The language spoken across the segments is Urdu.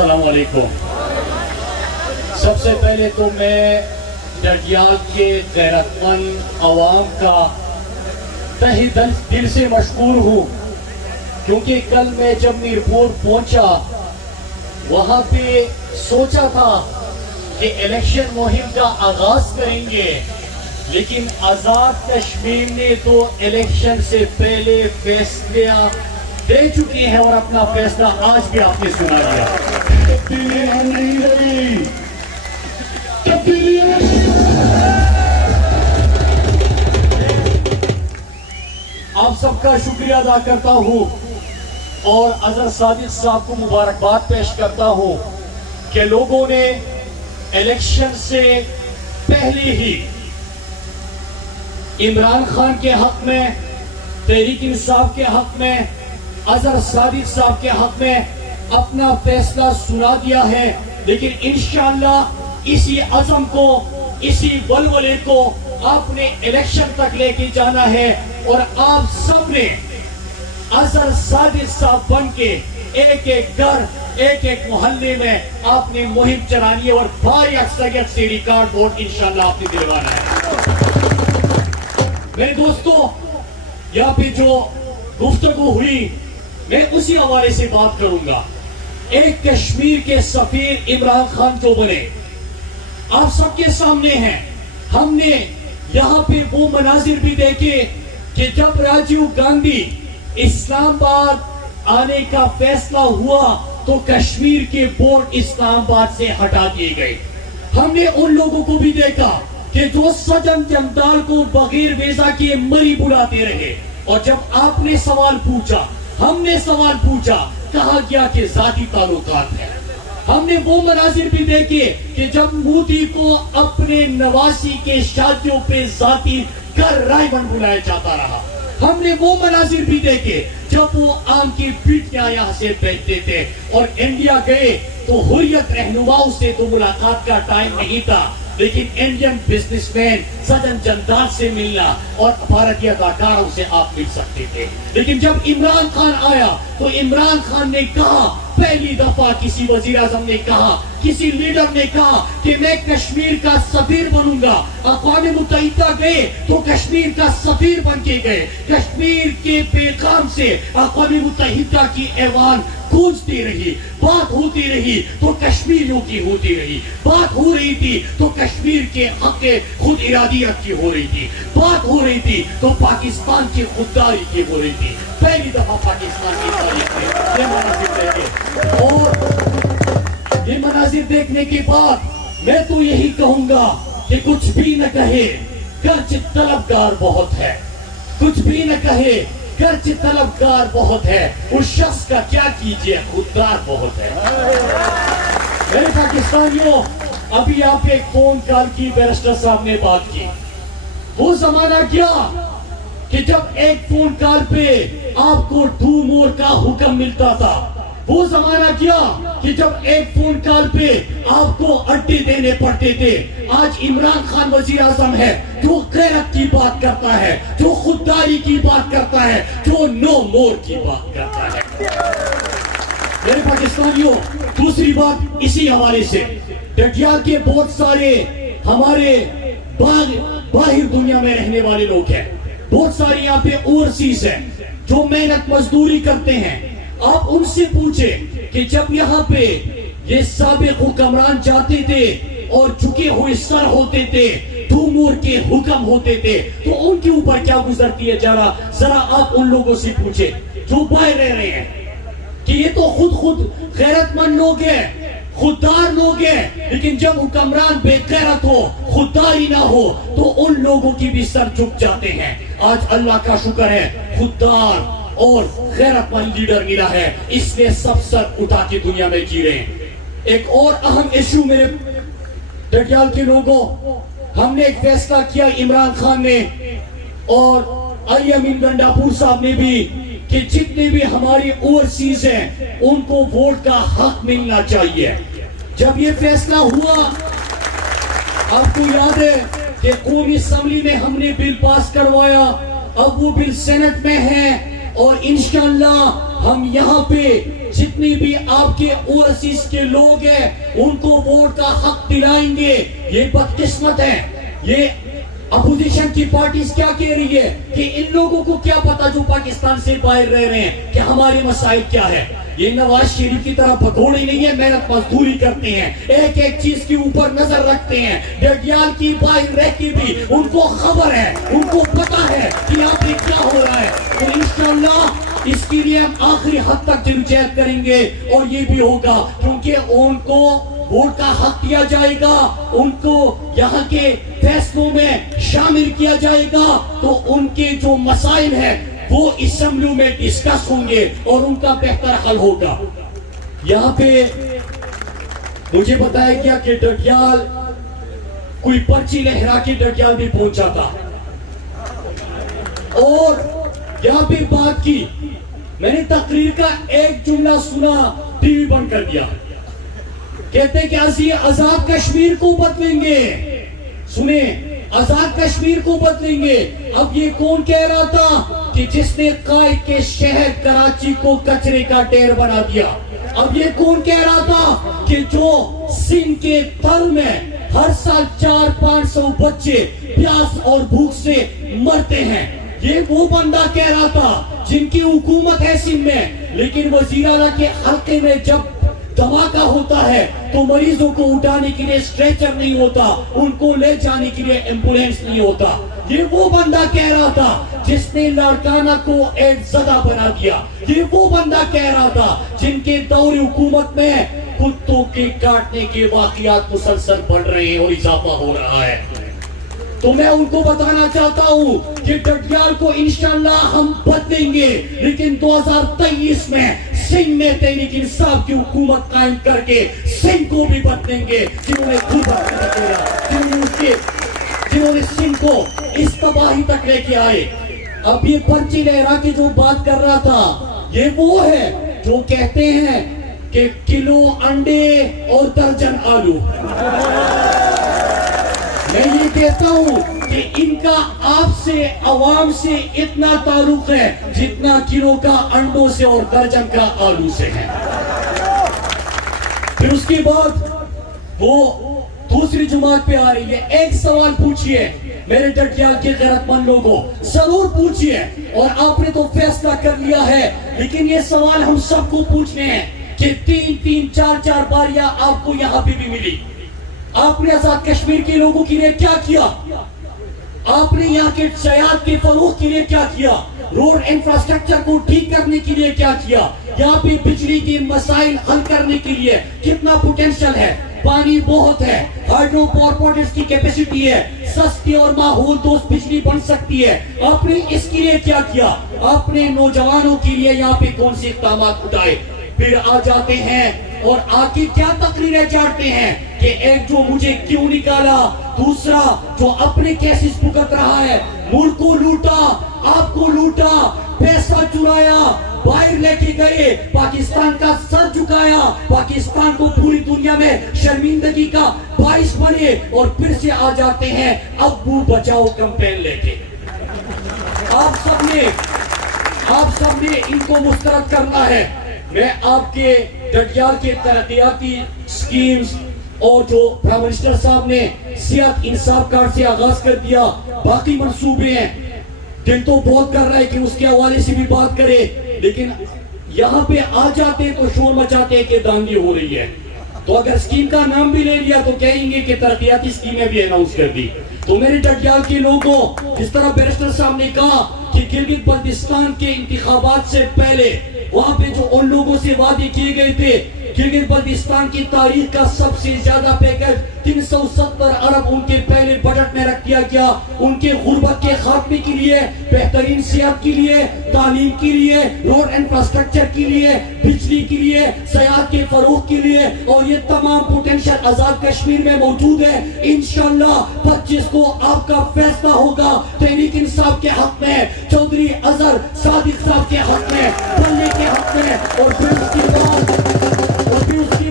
السلام علیکم. سب سے پہلے تو میں ڈڈیال کے غیرت مند عوام کا تہہ دل سے مشکور ہوں، کیونکہ کل میں جب میرپور پہنچا وہاں پہ سوچا تھا کہ الیکشن مہم کا آغاز کریں گے، لیکن آزاد کشمیر نے تو الیکشن سے پہلے فیصلہ دے چکی ہے اور اپنا فیصلہ آج بھی آپ نے سنا دیا. تبدیلیاں نہیں رہی، تبدیلیاں آپ سب کا شکریہ ادا کرتا ہوں اور اظہر صادق صاحب کو مبارکباد پیش کرتا ہوں کہ لوگوں نے الیکشن سے پہلے ہی عمران خان کے حق میں، تحریک انصاف کے حق میں، اظہر صادق صاحب کے حق میں اپنا فیصلہ سنا دیا ہے. لیکن انشاءاللہ اسی عزم کو، اسی ولولے کو آپ نے الیکشن تک لے کے جانا ہے اور آپ سب نے اظہر صادق صاحب بن کے ایک ایک گھر، ایک ایک محلے میں آپ نے مہم چلانی ہے اور بھاری اکثریت سے ریکارڈ ووٹ انشاءاللہ آپ نے دلوانا ہے. میرے دوستو، یہاں پہ جو گفتگو ہوئی میں اسی حوالے سے بات کروں گا. ایک کشمیر کے سفیر عمران خان جو بنے آپ سب کے سامنے ہیں. ہم نے یہاں پہ وہ مناظر بھی دیکھے کہ جب راجیو گاندھی اسلام آباد آنے کا فیصلہ ہوا تو کشمیر کے بورڈ اسلام آباد سے ہٹا دیے گئے. ہم نے ان لوگوں کو بھی دیکھا کہ جو سجن جمدال کو بغیر ویزا کیے مری بلاتے رہے، اور جب آپ نے سوال پوچھا، ہم نے سوال پوچھا، کہا گیا کہ ذاتی تعلقات ہیں. ہم نے وہ مناظر بھی دیکھے کہ جب مودی کو اپنے نواسی کے شادیوں پہ ذاتی گھر رائے بلایا جاتا رہا. ہم نے وہ مناظر بھی دیکھے جب وہ آم کی پیٹیاں یہاں سے بیچتے تھے اور انڈیا گئے تو حریت رہنماؤں سے تو ملاقات کا ٹائم نہیں تھا، لیکن انڈین بزنس مین سجن جمدال سے ملنا اور بھارتی اداکاروں سے آپ مل سکتے تھے. لیکن جب عمران خان آیا تو عمران خان نے کہا، پہلی دفعہ کسی وزیر اعظم نے کہا، کسی لیڈر نے کہا کہ میں کشمیر کا سفیر بنوں گا. اقوام متحدہ گئے تو کشمیر کا سفیر بن کے گئے. کشمیر کے پیغام سے اقوام متحدہ کی ایوان گونجتی رہی، بات ہوتی رہی تو کشمیریوں کی ہوتی رہی، بات ہو رہی تھی تو کشمیر کے حق خود ارادیت کی ہو رہی تھی، بات ہو رہی تھی تو پاکستان کی خودداری کی ہو رہی تھی. پہلی دفعہ پاکستان کی تاریخ میں یہ مناظر دیکھے، اور یہ مناظر دیکھنے کے بعد میں تو یہی کہوں گا کہ کچھ بھی نہ کہے گرچہ طلبگار بہت ہے، کچھ بھی نہ کہے گرچہ طلبگار بہت ہے، اس شخص کا کیا کیجئے خوددار بہت ہے. میرے پاکستانیوں، ابھی آپ ایک فون کال کی بیرسٹر صاحب نے بات کی. وہ زمانہ کیا کہ جب ایک فون کال پہ آپ کو 2 مور کا حکم ملتا تھا. وہ زمانہ کیا کہ جب ایک فون کال پہ آپ کو اڈے دینے پڑتے تھے. آج عمران خان وزیر اعظم ہے جو غیرت کی بات کرتا ہے، جو خودداری کی بات کرتا ہے، جو نو مور کی بات کرتا ہے. میرے پاکستانیوں، دوسری بات اسی حوالے سے، ڈڈیال کے بہت سارے ہمارے باہر دنیا میں رہنے والے لوگ ہیں، بہت سارے یہاں پہ اوورسیز ہیں جو محنت مزدوری کرتے ہیں. آپ ان سے پوچھیں کہ جب یہاں پہ یہ سابق حکمران جاتے تھے اور جھکے ہوئے سر ہوتے تھے، 2 مور کے حکم ہوتے تھے، تو ان کے اوپر کیا گزرتی ہے، ذرا آپ ان لوگوں سے پوچھیں جو باہر رہ رہے ہیں کہ یہ تو خود غیرت مند لوگ ہیں، خوددار لوگ ہیں، لیکن جب حکمران بے غیرت ہو، خودداری نہ ہو تو ان لوگوں کی بھی سر جھک جاتے ہیں. آج اللہ کا شکر ہے خوددار اور غیرت مند لیڈر ملا ہے، اس نے سب سر اٹھا کے دنیا میں جی رہے ہیں. ایک اور اہم ایشو میرے ڈڈیال کے لوگوں، ہم نے ایک فیصلہ کیا عمران خان نے اور آئی امین گنڈاپور صاحب نے بھی کہ جتنے بھی ہماری اوورسیز ہیں ان کو ووٹ کا حق ملنا چاہیے. جب یہ فیصلہ ہوا، آپ کو یاد ہے کہ قومی اسمبلی میں ہم نے بل پاس کروایا، اب وہ بل سینٹ میں ہے اور انشاءاللہ ہم یہاں پہ جتنے بھی آپ کے اوورسیز کے لوگ ہیں ان کو ووٹ کا حق دلائیں گے. یہ بدقسمت ہے. یہ اپوزیشن کی پارٹیز کیا کہہ رہی ہے کہ ان لوگوں کو کیا پتا جو پاکستان سے باہر رہ رہے ہیں کہ ہمارے مسائل کیا ہے. یہ نواز شریف کی طرح بھگوڑے نہیں ہے, محنت مزدوری کرتے ہیں, ایک ایک چیز کے اوپر نظر رکھتے ہیں. ڈڈیال کی باہر رہ کے بھی ان کو خبر ہے, ان کو پتا ہے کہ یہاں پہ کیا ہو رہا ہے. تو انشاءاللہ اس کے لیے ہم آخری حد تک جدوجہد کریں گے اور یہ بھی ہوگا کیونکہ ان کو ووٹ کا حق دیا جائے گا, ان کو یہاں کے فیصلوں میں شامل کیا جائے گا تو ان کے جو مسائل ہیں وہ اسمبلی میں ڈسکس ہوں گے اور ان کا بہتر حل ہوگا. یہاں پہ مجھے بتایا گیا کہ ڈڈیال کوئی پرچی لہرا کے ڈڈیال بھی پہنچا تھا اور یہاں پہ بات کی. میں نے تقریر کا ایک جملہ سنا, ٹی وی بند کر دیا. کہتے ہیں کہ آزاد کشمیر کو بدلیں گے. سنیں, آزاد کشمیر کو بدلیں گے. اب یہ کون کہہ رہا تھا کہ جس نے قائد کے شہر کراچی کو کچرے کا ڈھیر بنا دیا. اب یہ کون کہہ رہا تھا کہ جو سندھ کے تل میں ہر سال 400-500 بچے پیاس اور بھوک سے مرتے ہیں, یہ وہ بندہ کہہ رہا تھا جن کی حکومت ہے سندھ میں, لیکن وزیر اعلیٰ کے حلقے میں جب دھماکہ ہوتا ہے تو مریضوں کو اٹھانے کے لیے اسٹریچر نہیں ہوتا, ان کو لے جانے کے لیے ایمبولینس نہیں ہوتا. یہ وہ بندہ کہہ رہا تھا جس نے لاڑکانہ کو ایڈز زدہ بنا دیا. یہ وہ بندہ کہہ رہا تھا جن کے دور حکومت میں کتوں کے کاٹنے کے واقعات مسلسل بڑھ رہے ہیں اور اضافہ ہو رہا ہے. تو میں ان کو بتانا چاہتا ہوں کہ ڈڈیال کو انشاءاللہ ہم بدلیں گے, لیکن 2023 میں سندھ میں تحریک انصاف کی حکومت قائم کر کے سندھ کو بھی بدلیں گے جنہوں نے خود جنہوں نے سندھ کو اس تباہی تک لے کے آئے. اب یہ پرچی لہرا کے جو بات کر رہا تھا یہ وہ ہے جو کہتے ہیں کہ کلو انڈے اور درجن آلو. میں یہ کہتا ہوں کہ ان کا آپ سے عوام سے اتنا تعلق ہے جتنا کلو کا انڈوں سے اور درجن کا آلو سے ہے. پھر اس کے بعد وہ دوسری جماعت پہ آ رہی ہے. ایک سوال پوچھئے میرے ڈڈیال کے غیرت مند لوگوں, ضرور پوچھئے, اور آپ نے تو فیصلہ کر لیا ہے, لیکن یہ سوال ہم سب کو پوچھنے ہیں کہ 3-3, 4-4 باریاں آپ کو یہاں پہ بھی ملی. آپ نے آزاد کشمیر کے لوگوں کے لیے کیا کیا؟ آپ نے یہاں کے سیاحت کے فروغ کے لیے کیا کیا؟ روڈ انفراسٹرکچر کو ٹھیک کرنے کے لیے کیا کیا؟ یہاں پہ بجلی کے مسائل حل کرنے کے لیے کتنا پوٹینشل ہے؟ پانی بہت ہے, ہائیڈرو پاور پروجیکٹس کی کیپیسٹی ہے, سستی اور ماحول دوست بجلی بن سکتی ہے. آپ نے اس کے لیے کیا کیا؟ آپ نے نوجوانوں کے لیے یہاں پہ کون سے اقدامات اٹھائے؟ پھر آ جاتے ہیں اور آ کے کیا تقریریں چاڑتے ہیں کہ ایک جو مجھے کیوں نکالا, دوسرا جو اپنے کیسز بھگت رہا ہے, ملک کو لوٹا, آپ کو لوٹا, پیسہ چرایا, باہر لے کے گئے, پاکستان کا سر جھکایا, پاکستان کو پوری دنیا میں شرمندگی کا باعث بنے, اور پھر سے آ جاتے ہیں ابو بچاؤ کمپین لے کے. آپ سب نے ان کو مسترد کرنا ہے. میں آپ کے ڈڈیال کے ترقیاتی سکیمز اور جو پرائم منسٹر صاحب نے صحت انصاف کارڈ سے آغاز کر دیا, باقی منصوبے ہیں, دل تو بہت کر رہا ہے کہ اس کے حوالے سے بھی بات کرے, لیکن یہاں پہ آ جاتے ہیں تو شور مچاتے ہیں کہ دھاندلی ہو رہی ہے. تو اگر اسکیم کا نام بھی لے لیا تو کہیں گے کہ ترقیاتی اسکیمیں بھی اناؤنس کر دی. تو میرے ڈڈیال کے لوگوں, جس طرح بیرسٹر صاحب نے کہا کہ گلگت بلتستان کے انتخابات سے پہلے وہاں پہ جو ان لوگوں سے وعدے کیے گئے تھے, گلگت بلتستان کی تاریخ کا سب سے زیادہ پیکج 370 ارب ان کے پہلے بجٹ میں رکھ دیا گیا, ان کے غربت کے خاتمے کے لیے, بہترین صحت کے لیے, تعلیم کے لیے, روڈ انفراسٹرکچر کے لیے, بجلی کے لیے, سیاحت کے فروغ کے لیے, اور یہ تمام پوٹینشل آزاد کشمیر میں موجود ہے. انشاءاللہ 25 کو آپ کا فیصلہ ہوگا تحریک انصاف کے حق میں, چودھری اظہر صادق صاحب کے حق میں, بلے کے حق میں, اور پھر اس کے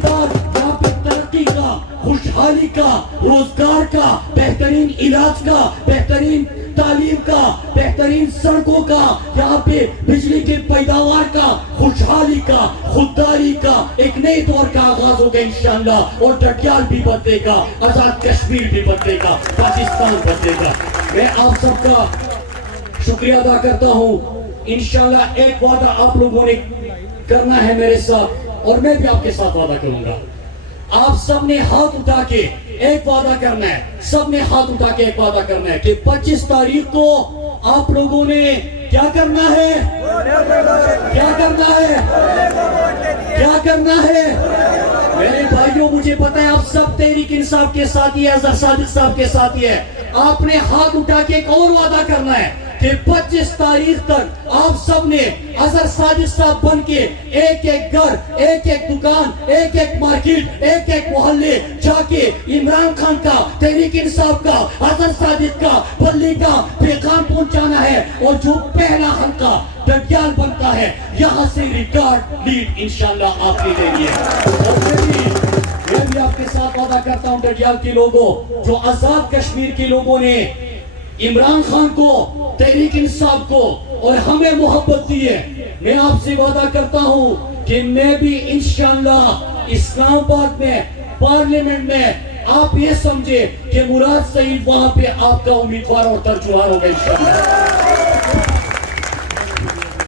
بعد یہاں پہ ترقی کا, خوشحالی کا, روزگار کا, بہترین علاج کا, بہترین تعلیم کا, بہترین سڑکوں کا, یہاں پہ بجلی کی پیداوار کا, خوشحالی کا, خودداری کا ایک نئے دور کا آغاز ہوگا انشاءاللہ. اور ڈڈیال بھی بدلے گا, آزاد کشمیر بھی بدلے گا, پاکستان بدلے گا. میں آپ سب کا شکریہ ادا کرتا ہوں. انشاءاللہ ایک وعدہ آپ لوگوں نے کرنا ہے میرے ساتھ, اور میں بھی آپ کے ساتھ وعدہ کروں گا. آپ سب نے ہاتھ اٹھا کے ایک وعدہ کرنا ہے, سب نے ہاتھ اٹھا کے ایک وعدہ کرنا ہے کہ 25 تاریخ کو آپ لوگوں نے کیا کرنا ہے, کیا کرنا ہے, کیا کرنا ہے. میرے بھائیوں مجھے پتا ہے آپ سب تحریک انصاف کے ساتھی ہیں, اظہر صادق صاحب کے ساتھی ہیں. آپ نے ہاتھ اٹھا کے ایک اور وعدہ کرنا ہے کہ 25 تاریخ تک آپ سب نے اظہر صادق صاحب بن کے ایک ایک گھر, ایک ایک دکان, ایک ایک مارکیٹ, ایک ایک محلے جا کے عمران خان کا, تحریک انصاف کا, اظہر صادق کا, بلی کا پیغام پہنچانا ہے. اور جو پہلا حلقہ ڈڈیال بنتا ہے یہاں سے ریکارڈ لیڈ انشاءاللہ آپ کے لیے ہے. اور میں بھی آپ کے ساتھ وعدہ کرتا ہوں ڈڈیال کے لوگوں, جو آزاد کشمیر کے لوگوں نے عمران خان کو, تحریک انصاف کو اور ہمیں محبت دی ہے, میں آپ سے وعدہ کرتا ہوں کہ میں بھی انشاءاللہ اسلام آباد میں پارلیمنٹ میں آپ یہ سمجھے کہ مراد سعید وہاں پہ آپ کا امیدوار اور ترجمان ہوگا انشاءاللہ.